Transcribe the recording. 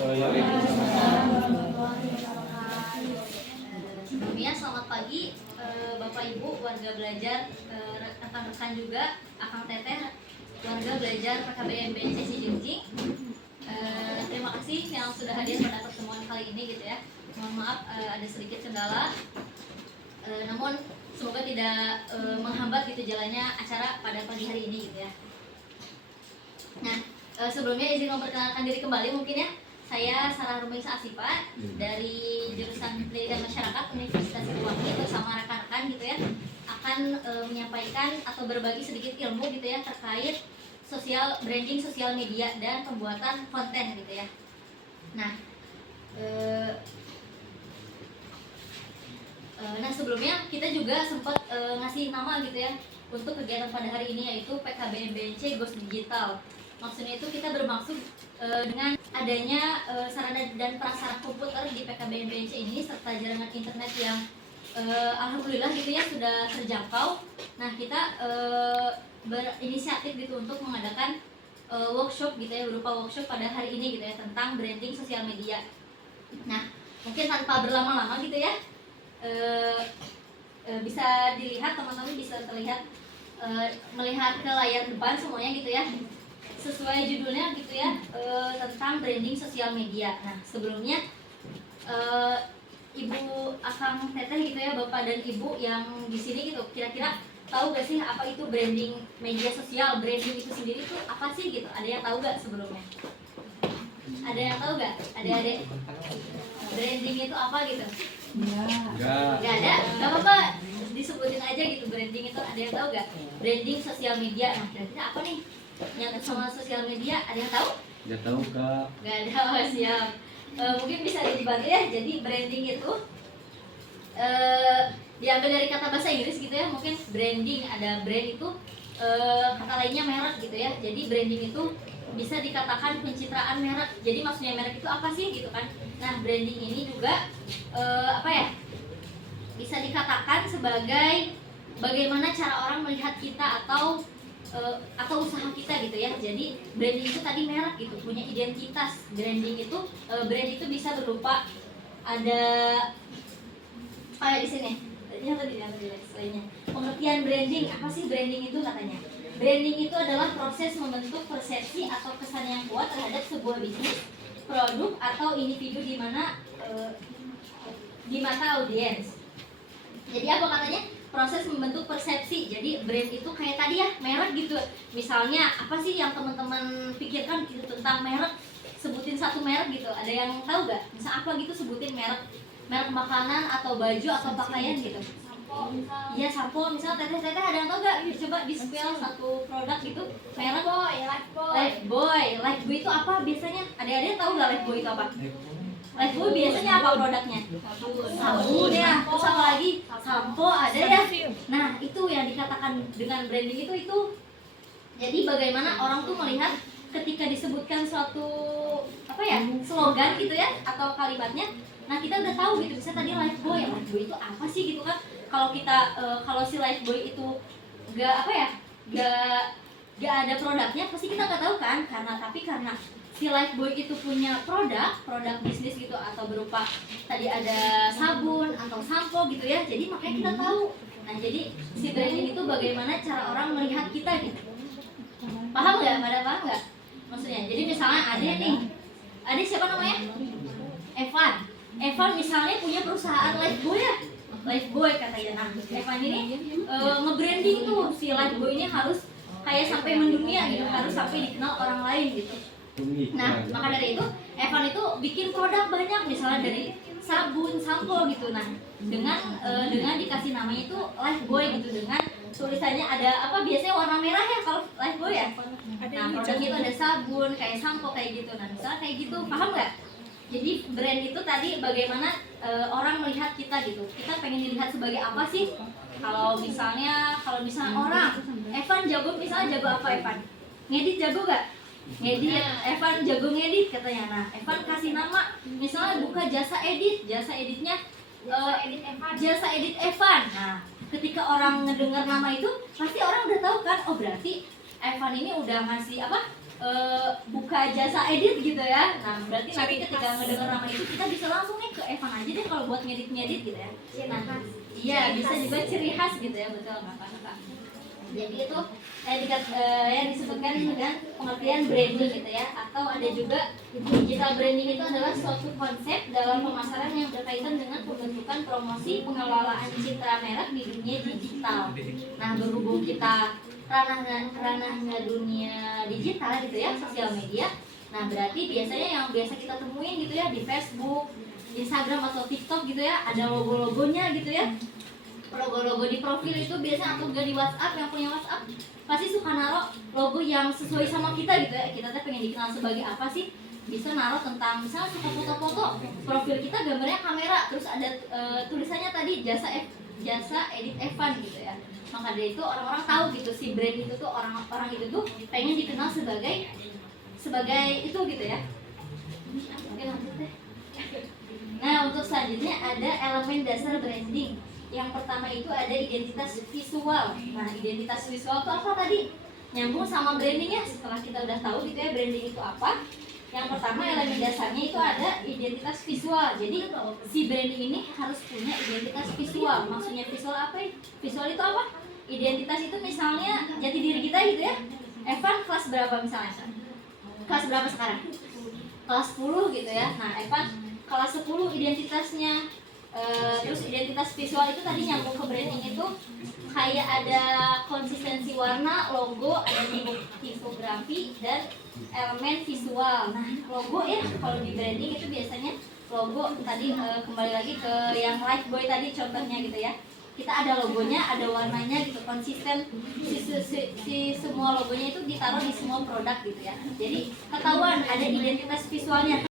Sebelumnya selamat pagi Bapak Ibu warga belajar, rekan-rekan juga, Akang Teteh warga belajar PKBM BNC Cijengjing. Terima kasih yang sudah hadir pada pertemuan kali ini gitu ya. Mohon maaf ada sedikit kendala, namun semoga tidak menghambat gitu jalannya acara pada pagi hari ini gitu ya. Nah, sebelumnya izin memperkenalkan diri kembali mungkin ya. Saya Sarah Rumaisa Asifa dari jurusan Pendidikan Masyarakat Universitas Siliwangi bersama rekan-rekan gitu ya akan menyampaikan atau berbagi sedikit ilmu gitu ya terkait branding sosial media dan pembuatan konten gitu ya. Nah, sebelumnya kita juga sempat ngasih nama gitu ya untuk kegiatan pada hari ini yaitu PKBM BNC Goes Digital. Maksudnya itu kita bermaksud dengan adanya sarana dan prasarana komputer di PKBM BNC ini serta jaringan internet yang alhamdulillah gitu ya sudah terjangkau. Nah, kita berinisiatif gitu untuk mengadakan workshop gitu ya, berupa workshop pada hari ini gitu ya tentang branding sosial media. Nah, mungkin tanpa berlama-lama gitu ya, bisa dilihat, teman-teman bisa terlihat melihat ke layar depan semuanya gitu ya, sesuai judulnya gitu ya, tentang branding sosial media. Nah, sebelumnya Ibu Akang Teteh gitu ya, Bapak dan Ibu yang di sini gitu, kira-kira tahu gak sih apa itu branding media sosial? Branding itu sendiri tuh apa sih gitu? Ada yang tahu gak sebelumnya? Ada yang tahu gak? Adik-adik? Branding itu apa gitu? Gak ada? Gak apa-apa, disebutin aja gitu branding itu. Ada yang tahu gak? Branding sosial media. Nah, kira-kira apa nih? Yang sama sosial media, ada yang tahu? Gak tahu Kak. Gak ada, oh, siap. Mungkin bisa dibantu ya. Jadi branding itu diambil dari kata bahasa Inggris gitu ya. Mungkin branding, ada brand itu kata lainnya merek gitu ya. Jadi branding itu bisa dikatakan pencitraan merek. Jadi maksudnya merek itu apa sih gitu kan? Nah, branding ini juga bisa dikatakan sebagai bagaimana cara orang melihat kita atau usaha kita gitu ya. Jadi branding itu tadi merek gitu, punya identitas. Branding itu brand itu bisa berupa ada di sini. Tadi lainnya. Pengertian branding, apa sih branding itu katanya? Branding itu adalah proses membentuk persepsi atau kesan yang kuat terhadap sebuah bisnis, produk atau individu di mata audiens. Jadi apa katanya? Proses membentuk persepsi. Jadi brand itu kayak tadi ya, merek gitu. Misalnya apa sih yang teman-teman pikirkan gitu tentang merek? Sebutin satu merek gitu. Ada yang tahu gak? Misal apa gitu, sebutin merek makanan atau baju atau pakaian gitu. Iya, sampo. Misal teteh ada yang tahu gak? Coba di spell satu produk gitu. Merek Lifebuoy itu apa biasanya? Ada yang tahu gak Lifebuoy itu apa? Lifebuoy biasanya apa produknya? Sabun ya, terus apa lagi? Sampo ada ya. Nah, itu yang dikatakan dengan branding itu. Jadi bagaimana orang tuh melihat ketika disebutkan suatu slogan gitu ya atau kalimatnya. Nah, kita udah tahu gitu. Misalnya tadi Lifebuoy itu apa sih gitu kan? Kalau si Lifebuoy itu gak ada produknya, pasti kita nggak tahu kan? Karena si Lifebuoy itu punya produk bisnis gitu atau berupa tadi ada sabun atau sampo gitu ya. Jadi makanya kita tahu. Nah, jadi si branding itu bagaimana cara orang melihat kita gitu. Paham nggak? Pada paham nggak? Maksudnya. Jadi misalnya ada siapa namanya? Evan misalnya punya perusahaan Lifebuoy ya. Lifebuoy katanya. Nah, Evan ini nge-branding tuh si Lifebuoy ini harus kayak sampai mendunia gitu, harus sampai dikenal orang lain gitu. Nah, maka dari itu Evan itu bikin produk banyak, misalnya dari sabun, sampo gitu. Nah, dengan dikasih namanya itu Lifebuoy gitu, dengan tulisannya ada biasanya warna merah ya kalau Lifebuoy ya. Nah, produknya itu ada sabun, kayak sampo kayak gitu. Nah, misalnya kayak gitu, paham nggak? Jadi brand itu tadi bagaimana orang melihat kita gitu. Kita pengen dilihat sebagai apa sih? Kalau misalnya orang Evan jago, misalnya jago apa Evan? Ngedit jago gak? Ngedit, Evan jago ngedit katanya. Nah, Evan kasih nama, misalnya buka jasa editnya jasa edit Evan. Nah, ketika orang ngedengar nama itu, pasti orang udah tahu kan, oh berarti Evan ini udah ngasih buka jasa edit gitu ya. Nah berarti nanti ketika mendengar nama itu kita bisa langsung nih ke Evan aja deh kalau buat ngedit gitu ya. Nah iya bisa juga ciri khas gitu ya, betul kakak. Jadi itu yang disebutkan dengan pengertian branding gitu ya, atau ada juga digital branding itu adalah suatu konsep dalam pemasaran yang berkaitan dengan pembentukan promosi pengelolaan citra merek di dunia digital. Nah berhubung kita ranahnya dunia digital gitu ya, sosial media. Nah berarti biasanya yang biasa kita temuin gitu ya di Facebook, Instagram atau TikTok gitu ya, ada logo-logonya gitu ya. Logo-logo di profil itu biasanya atau enggak di WhatsApp, yang punya WhatsApp pasti suka naruh logo yang sesuai sama kita gitu ya. Kita tuh pengen dikenal sebagai apa sih? Bisa naruh tentang misalnya suka foto-foto, profil kita gambarnya kamera, terus ada tulisannya tadi jasa edit Evan gitu ya. Maka dari itu orang-orang tahu gitu si brand itu tuh orang-orang itu tuh pengen dikenal sebagai itu gitu ya. Oke lanjut deh. Nah untuk selanjutnya ada elemen dasar branding. Yang pertama itu ada identitas visual. Nah identitas visual itu apa tadi? Nyambung sama branding ya. Setelah kita udah tahu gitu ya branding itu apa, yang pertama elemen dasarnya itu ada identitas visual. Jadi si branding ini harus punya identitas visual. Maksudnya visual apa ya? Visual itu apa? Identitas itu misalnya jati diri kita gitu ya. Evan kelas berapa misalnya? Kelas berapa sekarang? Kelas 10 gitu ya. Nah Evan kelas 10 identitasnya. Terus identitas visual itu tadi nyambung ke branding itu kayak ada konsistensi warna, logo, ada tipografi dan elemen visual. Nah logo ya kalau di branding itu biasanya logo tadi kembali lagi ke yang Lifebuoy tadi contohnya gitu ya. Kita ada logonya, ada warnanya gitu, konsisten si semua logonya itu ditaruh di semua produk gitu ya. Jadi ketahuan ada identitas visualnya.